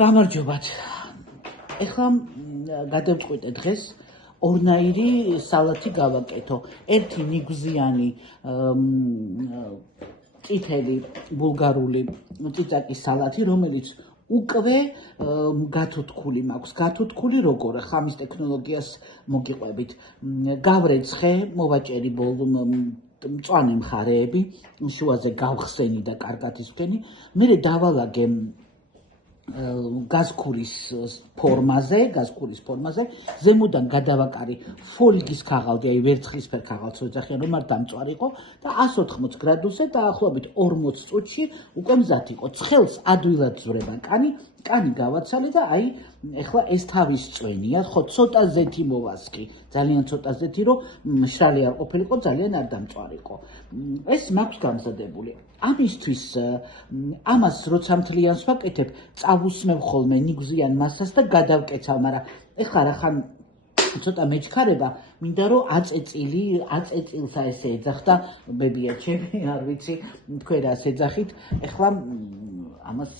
გამარჯობათ. ეხლა გადავწყვიტე დღეს ორნაირი სალათი გავაკეთო. ერთი ნიგვზიანი წითელი ბულგარული წიწაკის სალათი, რომელიც უკვე გათუთქული მაქვს. გათუთქული როგორ ხამის ტექნოლოგიას მოგიყვებით. გავრეცხე, მოვაჭერი მწვანე მხარეები, შუაზე გავხსენი და კარგად ისვქენი. მერე დავალაგე გაზქურის ფორმაზე, ზემოდან გადავაკარი ფოლიგის ქაღალდი, აი ვერცხლისფერ ქაღალდს ვეძახიან, რომ არ დამწვარიყო და 180 გრადუსზე დაახლოებით 40 წუთში უკვე მზად იყო. ცხელს ადვილად ზვრება კანი გავაცალე და აი ეხლა ეს თავის წვენია, ხო ცოტა ზეთი მოვასხი, ძალიან ცოტა ზეთი, რომ შრალი არ ყოფილიყო, ძალიან არ დამწვარიყო. ეს მაქვს გამზადებული. ამისთვის ამას როცა მთლიანს ვაკეთებ, წავუსმევ ხოლმე ნიგვზიან მასას და გადავკეცავ, მაგრამ ეხლა რახან ცოტა მეჩქარება, მინდა რომ აწეწილსა ესე ეძახდა ბებია ჩემი, არ ვიცი, თქვენ რას ეძახით. ეხლა ამას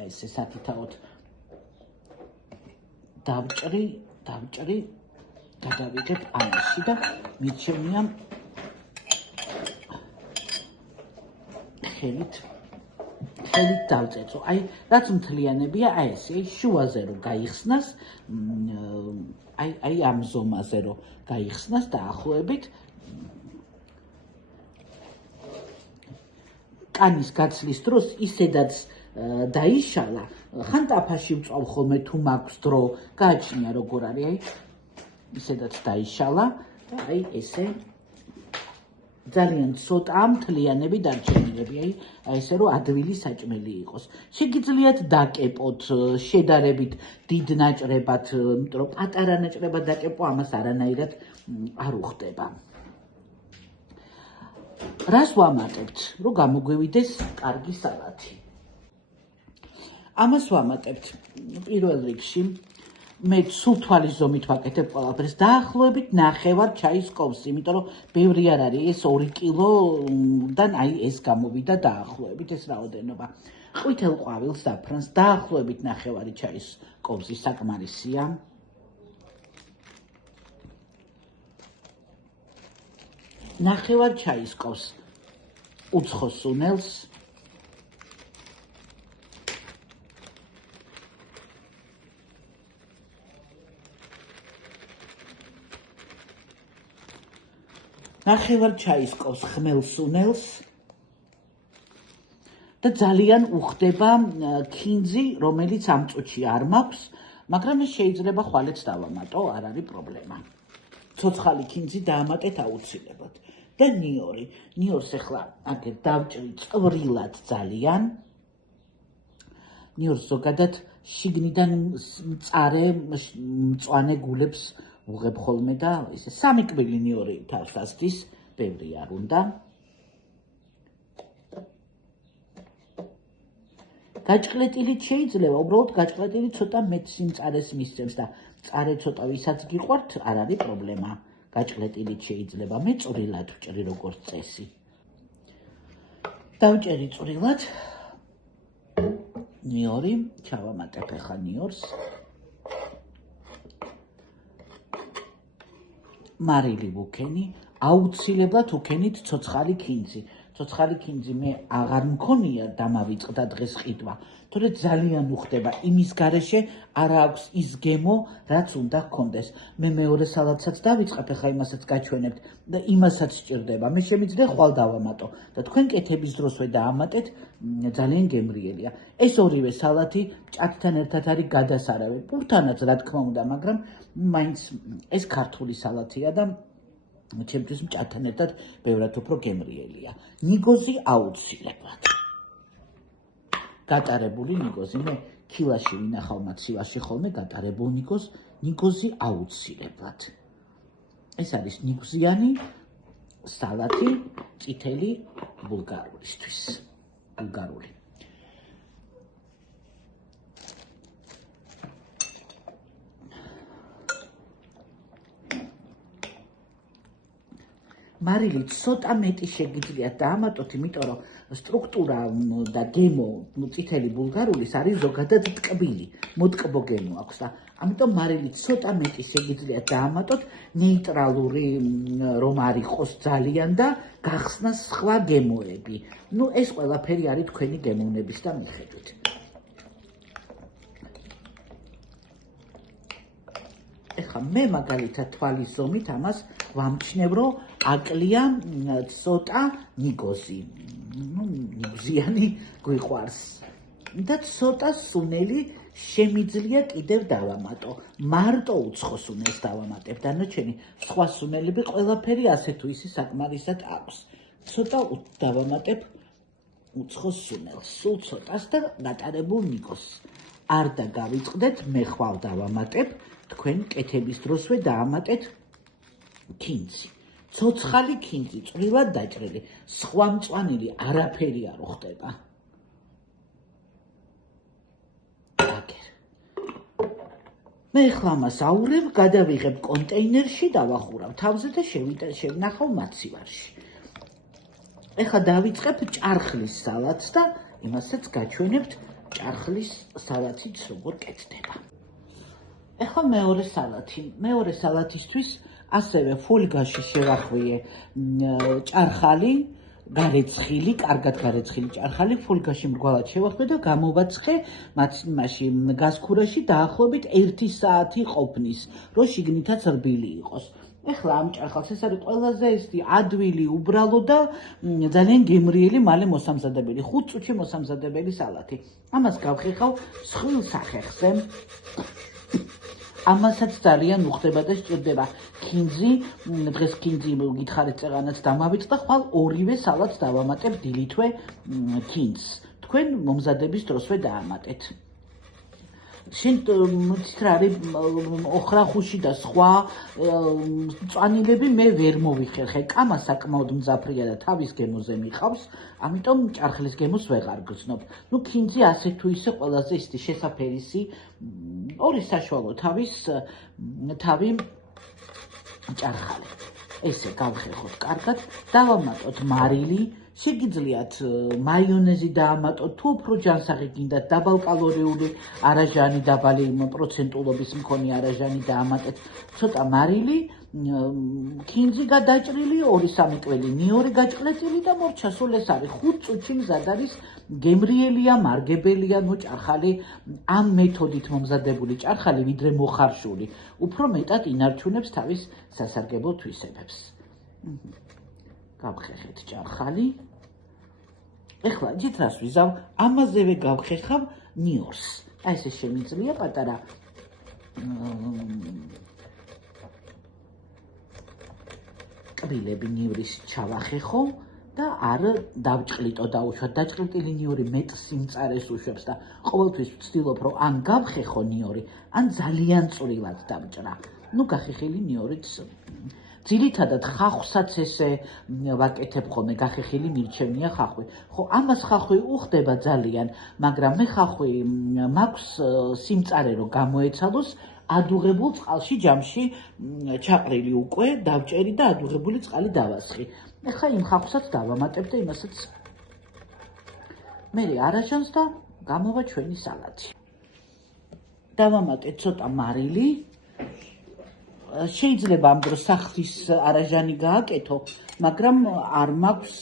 ესე საკითხავთ დავჭრი, გადავიდებ ამაში და მიჩვენია ხელით დავწეწო. აი, რაც მთლიანებია, აი ესე, შუაზე რომ გაიხსნას, აი ამ ზომაზე რომ გაიხსნას დაახლოებით კანის გაცლის დროს ისედაც დაიშალა, ხან ტაფაში ვწვალ ხოლმე თუ მაქვს დრო, გააჩნია როგორ არის, აი ისედაც დაიშალა და აი ესე ძალიან ცოტა მთლიანები დარჩენილები, აი ესე რომ ადვილი საჭმელი იყოს. შეგიძლიათ დაკეპოთ შედარებით დიდ ნაჭრებად, იმიტომ რომ პატარა ნაჭრებად დაკეპო ამას არანაირად არ უხდება. რას ვამატებთ, რომ გამოგვივიდეს კარგი სალათი? ამას ვამატებთ პირველ რიგში მე სულ თვალის ზომით ვაკეთებ ყველაფერს, დაახლოებით 1/2 ჩაის kovs, იმიტომ რომ ბევრი არ არის, ეს 2 კილოდან აი ეს გამოვიდა დაახლოებით ეს რაოდენობა. ყვითელ ყვავილს დაფრანს დაახლოებით 1/2 ჩაის kovs საკმარისია. 1/2 ჩაის kovs უცხო სუნელს. ნახევარ ჩაის kovs ხმელ სუნელს და ძალიან უხდება ქინძი, რომელიც ამ წუთში არ მაქვს, მაგრამ ეს შეიძლება ხვალეც დავამატო, არ არის პრობლემა. ცოცხალი ქინძი დაამატეთ აუცილებლად. და ნიორს ეხლა აგერ დავჭრი წვრილად ძალიან. ნიორს ზოგადად შიგნიდან მწარე მწვანე გულებს უღებ ხოლმე და ესე 3 კბილი ნიორი თავს ასდის, ბევრი არ უნდა. გაჭყლეტილით შეიძლება, უბრალოდ გაჭყლეტილი ცოტა მეტ სიმწარეს მისცემს და მწარე ცოტა ვისაც გიყვართ, არ არის პრობლემა. გაჭყლეტილით შეიძლება, მე წვრილად ვჭრი როგორც წესი. დავჭერი წვრილად ნიორი, ჩავამატებ ახლა ნიორს. მარილი ვუქენი, აუცილებლად უქენით ცოცხალი ქინძი. ცოცხალი ქინძი მე აღარ მქონია დამავიწყდა დღეს ყიდვა, თორე ძალიან უხდება იმის გარეშე არ აქვს ის გემო, რაც უნდა გქონდეს. მე მეორე სალათსაც დავიწყებ, ახლა იმასაც გაჩვენებთ და იმასაც სჭირდება. მე შემიძლია ხვალ დავამატო და თქვენ კეთების დროსვე დაამატეთ, ძალიან გემრიელია. ეს ორივე სალათი ჭადთან ერთად არის გადასარავი. პურთანაც რა თქმა უნდა, მაგრამ მაინც ეს ქართული სალათია და ჩემთვის მჭადთან ერთად ბევრად უფრო გემრიელია. ნიგოზი აუცილებლად. გატარებული ნიგოზი, მე ქილაში ვინახავ მაცივაში ხოლმე გატარებულ ნიგოზი აუცილებლად. ეს არის ნიგვზიანი სალათი წითელი ბულგარულისთვის. ბულგარული. მარილი ცოტა მეტი შეგიძლიათ დაამატოთ, იმიტომ რომ სტრუქტურა და გემო წითელი ბულგარულის არის ზოგადად ტკბილი, მოტკბო გემო აქვს და ამიტომ მარილი ცოტა მეტი შეგიძლიათ დაამატოთ ნეიტრალური რომ არ იყოს ძალიან და გახსნას სხვა გემოები. ეს ყველაფერი არის თქვენი გემოვნების და მიხედვით. ეხლა მე მაგალითად თვალის ზომით ამას ვამჩნევ, რომ აკლია ცოტა ნიგოზი. ნიგზიანი გვიყვარს. და ცოტა სუნელი შემიძლია კიდევ დავამატო. მარტო უცხოს სუნელს დავამატებ. დანარჩენი სხვა სუნელები ყველაფერი ასე თუ ისე საკმარისად აქვს. ცოტა დავამატებ უცხოს სუნელს. სულ ცოტას და გატარებულ ნიგოზს. არ და გავიწყდეთ, მე ხვალ დავამატებ. თქვენ კეთების დროსვე დაამატეთ ქინძი. ცოცხალი ქინძი, წვრილად დაჭრილი. სხვა მწვანილი არაფერი არ ხდება. მე ახლა ამას აურევ, გადავიღებ კონტეინერში, დავახურავ თავზე და შევინახავ მაცივარში. ეხლა დავიწყებ ჭარხლის სალატს და იმასაც გაჩვენებთ ჭარხლის სალათიც როგორ კეთდება. ეხლა მეორე სალათისთვის ასევე ფოლგაში შევახვიე ჭარხალი, გარეცხილი, კარგად გარეცხილი ჭარხალი, ფოლგაში მრგვალად შევახვიე და გამოვაცხე მაშინ გაზქურაში დაახლოებით 1 საათი ყოფნის, რომ შიგნითაც რბილი იყოს. ეხლა ამ ჭარხალს ეს არის ყველაზე ადვილი, უბრალო და ძალიან გემრიელი, მალე მოსამზადებელი, 5 წუთში მოსამზადებელი სალათი. ამას გავხეხავ მსხვილ სახეხზე. ამასაც ძალიან უხდება და სჭირდება ქინძი, დღეს ქინძი გითხარით წეღანაც დამავიწყდა, ხვალ ორივე სალათს დავამატებ დილითვე ქინძს. თქვენ მომზადების დროსვე დაამატეთ. შენ მოცით რა არის ოხრახუში და სხვა მწვანილები მე ვერ მოვიხერხე. კამა საკმაოდ მძაფრია და თავის გემოზე მიყავს, ამიტომ ჭარხლის გემოს ვეღარ გრძნობ. ქინძი ასე თუ ისე ყველაზე შესაფერისი, ორი საშუალო თავი ჭარხალი. ესე გავხეხოთ კარგად, დავამატოთ მარილი, შეგიძლიათ მაიონეზი დაამატოთ, თუ უფრო ჯანსაღი გინდათ, დაბალკალორიული არაჟანი, დაბალი პროცენტულობის მქონე არაჟანი დაამატეთ, ცოტა მარილი, ქინძი გადაჭრილი, 2-3 კველი ნიორი გაჭყლეტილი და მორჩა. სულ ეს არის 5 წუთში მზად არის, გემრიელია, მარგებელია, ჭარხალი, ამ მეთოდით მომზადებული ჭარხალი, ვიდრე მოხარშული, უფრო მეტად ინარჩუნებს თავის სასარგებლო თვისებებს. გავხეხეთ ჭარხალი. ეხლა იცით რას ვიზავ? ამაზევე გავხეხავ ნიორს. აი ესე შემიძლია პატარა კბილები ნივრის ჩავახეხო და არ დავჭყლიტო დაუშვათ. დაჭყლიტილი ნიური მეტ სიმწარეს უშვებს და ყოველთვის ვცდილობ, რომ ან გავხეხო ნიორი, ან ძალიან წვრილად დავჭრა. გახეხილი ნიორიც ძირითადად ხახვსაც ესე ვაკეთებ ხოლმე, გახეხილი მირჩევნია ხახვი. ხო, ამას ხახვი უხდება ძალიან, მაგრამ მე ხახვი მაქვს სიმწარე რომ გამოეცალოს, ადუღებულ წყალში ჯამში ჩაყრილი უკვე დავჭერი და ადუღებული წყალი დავასხი. ეხლა იმ ხახვსაც დავამატებ და იმასაც მე არაჟანს და გამოვა ჩვენი სალათი. დავამატეთ ცოტა მარილი. შეიძლება ამ დროს სახლის არაჟანი გააკეთო, მაგრამ არ მაქვს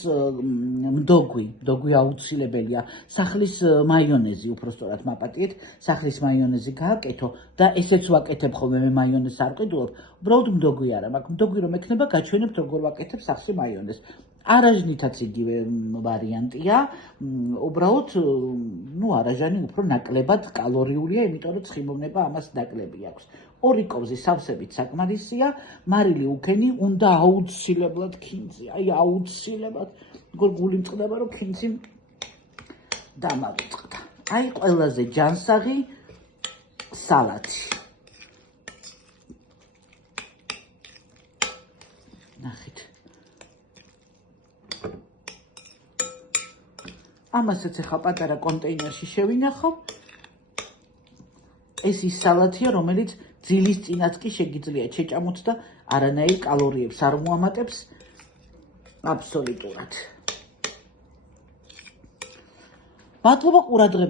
მდოგვი აუცილებელია. სახლის მაიონეზი, უბრალოდ მაპატიეთ, სახლის მაიონეზი გააკეთო და ესეც ვაკეთებ ხოლმე, მე მაიონეზს არ ყიდულობ, უბრალოდ მდოგვი არა მაქვს. მდოგვი რომ ექნება, გაჩვენებთ როგორ ვაკეთებ სახსი მაიონეზს. არაჟნითაც იგივე ვარიანტია, უბრალოდ არაჟანი უფრო ნაკლებად კალორიულია, იმიტომ რომ ცხიმოვნება ამას ნაკლები აქვს. 2 კოვზი სავსებით საკმარისია, მარილი უქენი, უნდა აუცილებლად ქინძი, აუცილებლად. გული მწყდება, რომ ქინძი დამავიწყდა. ყველაზე ჯანსაღი სალათი. ნახეთ. ამასაც ახლა პატარა კონტეინერში შევინახავ. ეს ის სალათია, რომელიც ძილის წინაც კი შეგიძლიათ შეჭამოთ და არანაირ კალორიებს არ მოამატებს აბსოლუტურად. მადლობა ყურადღებისთვის.